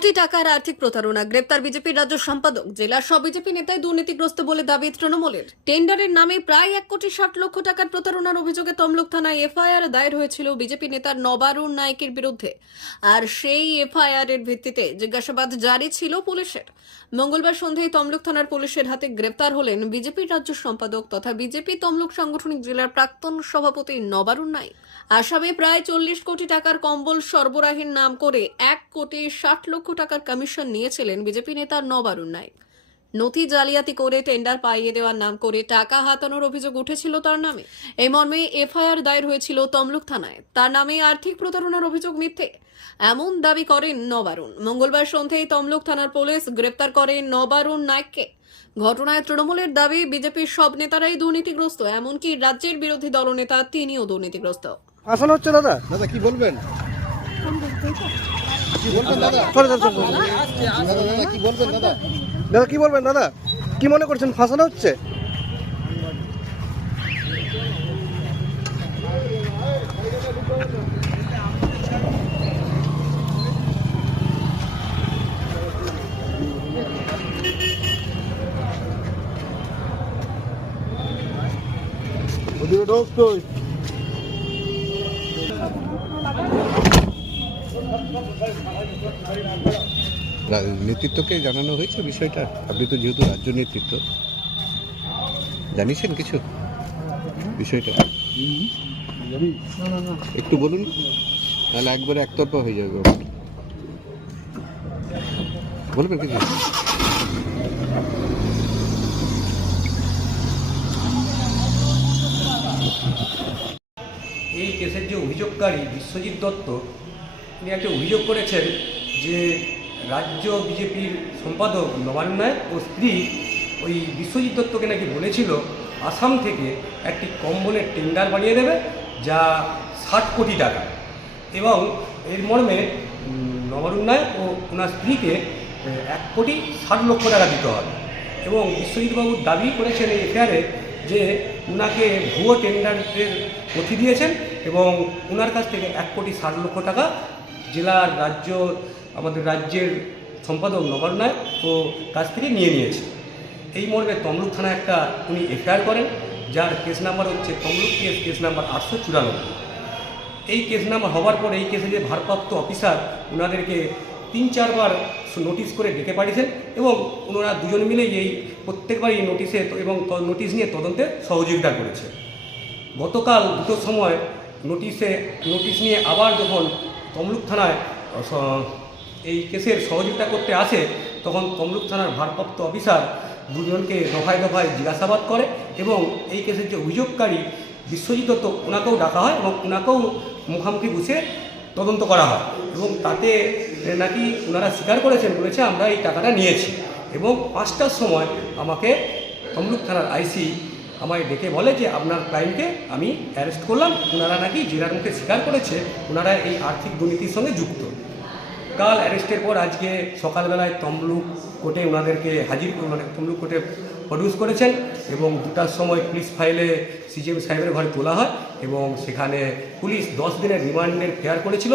কোটি টাকার আর্থিক প্রতারণা গ্রেপ্তার বিজেপির রাজ্য সম্পাদক। জেলার সব বিজেপি নেতাই দুর্নীতিগ্রস্ত বলে দাবি তৃণমূলের। টেন্ডারের নামে প্রায় এক কোটি ষাট লক্ষ টাকার প্রতারণার অভিযোগে তমলুক থানায় এফআইআর দায়ের হয়েছিল বিজেপি নেতার নবারুণ নায়কের বিরুদ্ধে। আর সেই এফআইআর এর ভিত্তিতে জিজ্ঞাসাবাদ জারি ছিল পুলিশের। মঙ্গলবার সন্ধ্যায় তমলুক থানার পুলিশের হাতে গ্রেপ্তার হলেন বিজেপির রাজ্য সম্পাদক তথা বিজেপি তমলুক সাংগঠনিক জেলার প্রাক্তন সভাপতি নবারুণ নায়ক আসামে প্রায় চল্লিশ কোটি টাকার কম্বল সরবরাহের নাম করে এক কোটি ষাট লক্ষ টাকার কমিশন নিয়েছিলেন বিজেপি নেতা নবারুণ নাইক নথি জালিয়াতি করে টেন্ডার পাইয়ে দেওয়ার নাম করে টাকা হাতানোর অভিযোগ উঠেছিল তার নামে। এই মর্মে এফআইআর দায়ের হয়েছিল তমলুক থানায়। তার নামে আর্থিক প্রতারণার অভিযোগ মিথ্যে। এমন দাবি করেন নবারুণ। মঙ্গলবার সন্ধ্যায় তমলুক থানার পুলিশ গ্রেপ্তার করে নবারুণ নায়ককে। ঘটনায় তৃণমূলের দাবি বিজেপির সব নেতারাই দুর্নীতিগ্রস্ত এমনকি রাজ্যের বিরোধী দলনেতা তিনিও দুর্নীতিগ্রস্ত। আসানো হচ্ছে দাদা। দাদা কি বলবেন? দাদা কি বলবেন দাদা? কি মনে করছেন ফাঁসানো হচ্ছে? ওদিকে ঢোক নেতৃত্বকে জানানো হয়েছে বিষয়টা? আপনি তো যেহেতু রাজ্য নেতৃত্ব। জানিয়েছেন কিছু বিষয়টা? একটু বলুন, তাহলে একবারে একতরফা হয়ে যাবে বলবেন কিছু? এই কেসের যে অভিযোগকারী বিশ্বজিৎ দত্ত তিনি একটা অভিযোগ করেছেন যে রাজ্য বিজেপির সম্পাদক নবান্ন নায়ক ও স্ত্রী ওই বিশ্বজিৎ দত্তকে নাকি বলেছিল আসাম থেকে একটি কম্বলের টেন্ডার বানিয়ে দেবে যা ষাট কোটি টাকা। এবং এর মর্মে নবারুণ নায়ক ও ওনার স্ত্রীকে এক কোটি ষাট লক্ষ টাকা দিতে হবে। এবং বিশ্বজিৎবাবু দাবি করেছেন এই এফআইআরে যে উনাকে ভুয়ো টেন্ডারের নথি দিয়েছেন এবং ওনার কাছ থেকে এক কোটি ষাট লক্ষ টাকা জেলার রাজ্য, আমাদের রাজ্যের সম্পাদক নবান্ন নায়ক ও কাছ থেকে নিয়ে নিয়েছে। এই মর্মে তমলুক থানায় একটা উনি এফআইআর করেন, যার কেস নাম্বার হচ্ছে তমলুক কেস কেস নাম্বার আটশো চুরানব্বই। এই কেস নাম্বার হওয়ার পর এই কেসে যে ভারপ্রাপ্ত অফিসার ওনাদেরকে তিন চারবার নোটিশ করে ডেকে পাঠিয়েছেন এবং ওনারা দুজন মিলেই এই প্রত্যেকবার এই নোটিশে এবং নোটিশ নিয়ে তদন্তে সহযোগিতা করেছে। গতকাল দুটোর সময় নোটিশে নোটিশ নিয়ে আবার যখন তমলুক থানায় এই কেসের সহযোগিতা করতে আসে, তখন তমলুক থানার ভারপ্রাপ্ত অফিসার দুজনকে দফায় দফায় জিজ্ঞাসাবাদ করে এবং এই কেসের যে অভিযোগকারী বিশ্বজিৎ দত্ত ওনাকেও ডাকা হয় এবং ওনাকেও মুখামুখি বসে তদন্ত করা হয় এবং তাতে নাকি ওনারা স্বীকার করেছেন বলেছে, আমরা এই টাকাটা নিয়েছি এবং পাঁচটার সময় আমাকে তমলুক থানার আইসি আমায় ডেকে বলে যে আপনার ক্লায়েন্টকে আমি অ্যারেস্ট করলাম ওনারা নাকি জেলার মুখে স্বীকার করেছে ওনারা এই আর্থিক দুর্নীতির সঙ্গে যুক্ত। কাল অ্যারেস্টের পর আজকে সকালবেলায় তমলুক কোর্টে ওনাদেরকে হাজির মানে তমলুক কোর্টে প্রডিউস করেছেন এবং দুটার সময় পুলিশ ফাইলে সিজিএম সাহেবের ঘরে তোলা হয় এবং সেখানে পুলিশ দশ দিনের রিমান্ডের ফেয়ার করেছিল।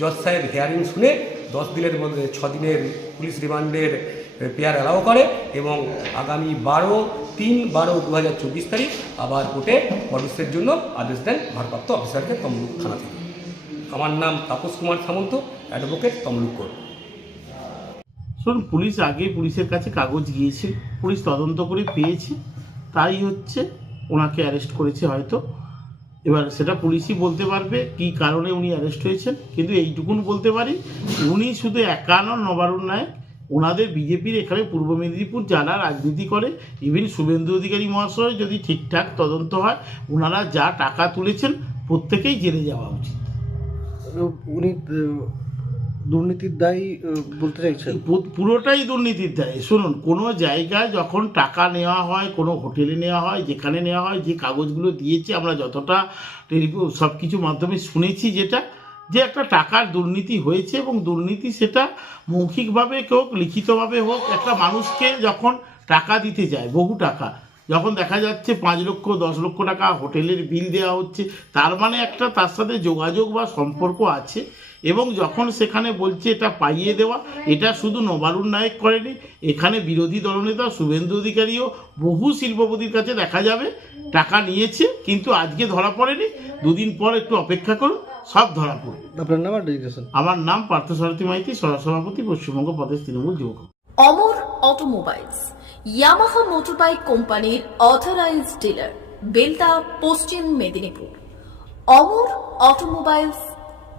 জজ সাহেব হেয়ারিং শুনে দশ দিনের মধ্যে দিনের পুলিশ রিমান্ডের পেয়ার অ্যালাউ করে এবং আগামী বারো, তিন বারো দু হাজার চব্বিশ তারিখ আবার কোর্টে প্রডিউসের জন্য আদেশ দেন ভারপ্রাপ্ত অফিসারকে তমলুক থানা থেকে। আমার নাম তাপস কুমার সামন্ত অ্যাডভোকেট তমলুক কোর্ট শুনুন, পুলিশ আগে পুলিশের কাছে কাগজ গিয়েছে, পুলিশ তদন্ত করে পেয়েছে, তাই হচ্ছে ওনাকে অ্যারেস্ট করেছে হয়তো। এবার সেটা পুলিশই বলতে পারবে কি কারণে উনি অ্যারেস্ট হয়েছেন, কিন্তু এইটুকুন বলতে পারি, উনি শুধু একা নন নবারুণ নায়ক ওনাদের বিজেপির এখানে পূর্ব মেদিনীপুর যারা রাজনীতি করে ইভিন শুভেন্দু অধিকারী মহাশয় যদি ঠিকঠাক তদন্ত হয় ওনারা যা টাকা তুলেছেন প্রত্যেকেই জেলে যাওয়া উচিত। উনি দুর্নীতির দায়ী বলতে চাইছেন? পুরোটাই দুর্নীতির দায়। শুনুন, কোনো জায়গায় যখন টাকা নেওয়া হয়, কোনো হোটেলে নেওয়া হয়, যেখানে নেওয়া হয়, যে কাগজগুলো দিয়েছে, আমরা যতটা সব কিছু মাধ্যমে শুনেছি যেটা, যে একটা টাকার দুর্নীতি হয়েছে এবং দুর্নীতি সেটা মৌখিকভাবে হোক, লিখিতভাবে হোক, একটা মানুষকে যখন টাকা দিতে যায়, বহু টাকা, যখন দেখা যাচ্ছে পাঁচ লক্ষ, দশ লক্ষ টাকা হোটেলের বিল দেওয়া হচ্ছে, তার মানে একটা তার সাথে যোগাযোগ বা সম্পর্ক আছে। এবং যখন সেখানে বলছে এটা পাইয়ে দেওয়া এটা শুধু নবারুণ নায়ক করেনি এখানে বিরোধী দলনেতা শুভেন্দু অধিকারীও বহু শিল্পপতির কাছে দেখা যাবে টাকা নিয়েছে কিন্তু আজকে ধরা পড়েনি। দুদিন পর একটু অপেক্ষা করুন সব ধরা পড়বে। আপনার নাম আর আমার নাম পার্থ পার্থসারথী মাইতি সহসভাপতি পশ্চিমবঙ্গ প্রদেশ Trinamool Yuva Congress. Amar automobiles Yamaha motorbike কোম্পানির অথরাইজড ডিলার বেলদা পশ্চিম মেদিনীপুর। অমর অটোমোবাইলস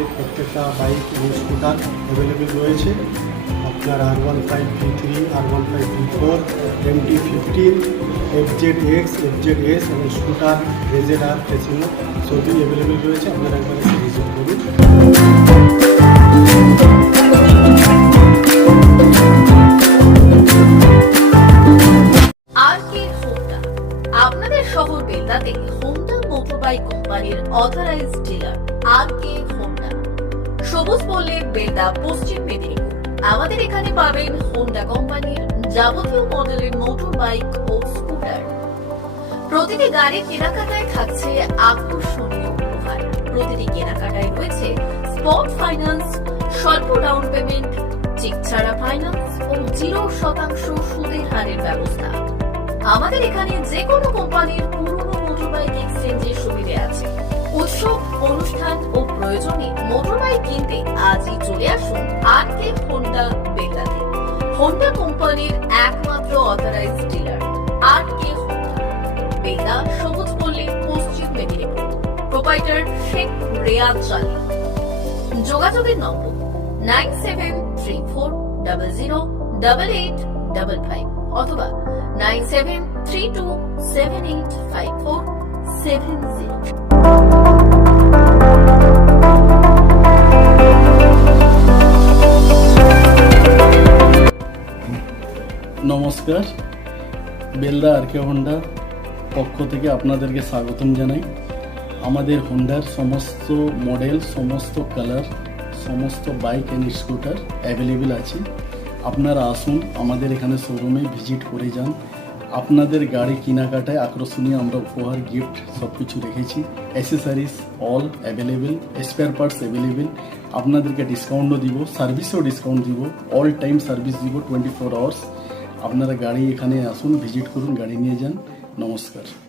কোম্পানির প্রত্যেকটা বাইক এবং স্কুটার অ্যাভেলেবেল রয়েছে। আপনার R one five V three R one five V four M T fifteen F Z X F Z S এবং scooter Ray Z R Fascino সবই available রয়েছে। আপনারা একবার ভিজিট করুন। মেদিনীপুর আমাদের এখানে পাবেন হোন্ডা কোম্পানির যাবতীয় মডেলের মোটর বাইক ও স্কুটার প্রতিটি গাড়ির কেনাকাটায় থাকছে আকর্ষণীয় উপহার। প্রতিটি কেনাকাটায় রয়েছে স্পট ফাইন্যান্স স্বল্প ডাউন পেমেন্ট চেক ছাড়া ফাইন্যান্স ও জিরো শতাংশ সুদের হারের ব্যবস্থা। আমাদের এখানে যে কোনো কোম্পানির পুরনো মোটরবাইক এক্সচেঞ্জের সুবিধে আছে। উৎসব, অনুষ্ঠান ও প্রয়োজনে মোটরবাইক কিনতে আজই চলে আসুন আর কে হোন্ডা বেলাতে হোন্ডা কোম্পানির একমাত্র authorised dealer R K Honda Sabuj Palli Paschim Medinipur. Proprietor Sheikh Reyad চালি যোগাযোগের নম্বর nine seven three four double zero double eight double five অথবা nine seven three two seven eight five four seven zero. নমস্কার। বেলদা আর K Honda পক্ষ থেকে আপনাদেরকে স্বাগতম জানাই। আমাদের হোন্ডার সমস্ত মডেল, সমস্ত কালার, সমস্ত বাইক অ্যান্ড স্কুটার অ্যাভেলেবেল আছে। আপনারা আসুন আমাদের এখানে শোরুমে ভিজিট করে যান। আপনাদের গাড়ি কেনাকাটায় আকর্ষণীয় আমরা উপহার গিফট সব কিছু রেখেছি। Accessories all available spare parts available আপনাদেরকে ডিসকাউন্টও দিব সার্ভিসেও ডিসকাউন্ট দিব। অল টাইম সার্ভিস দিব টোয়েন্টি ফোর আওয়ার্স আপনারা গাড়ি এখানে আসুন ভিজিট করুন গাড়ি নিয়ে যান। নমস্কার।